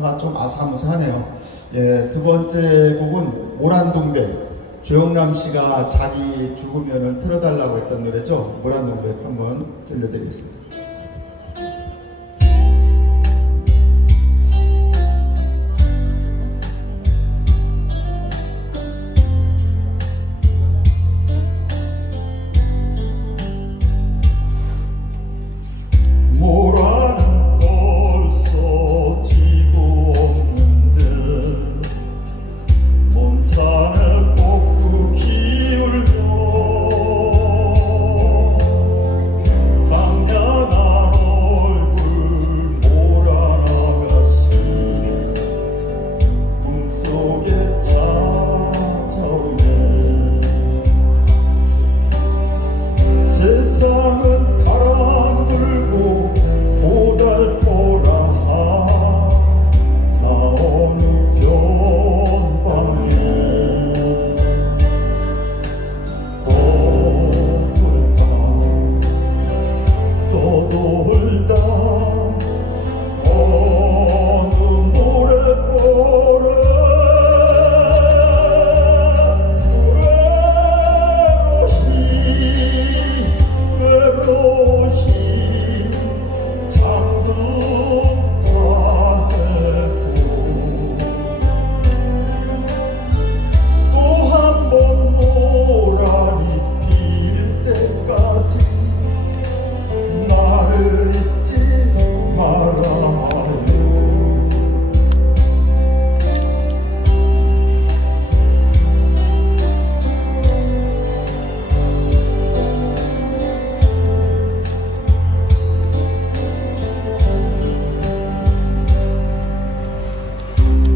가 좀 아사무사하네요. 예, 두 번째 곡은 모란동백. 조영남 씨가 자기 죽으면은 틀어달라고 했던 노래죠. 모란동백 한번 들려드리겠습니다.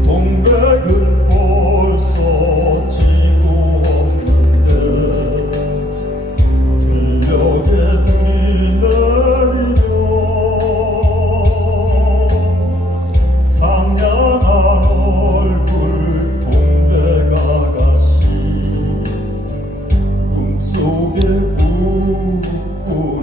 동백은 벌써 지고 없는데 들녘에 눈이 내리며 상냥한 얼굴 동백 아가씨 꿈속에 웃고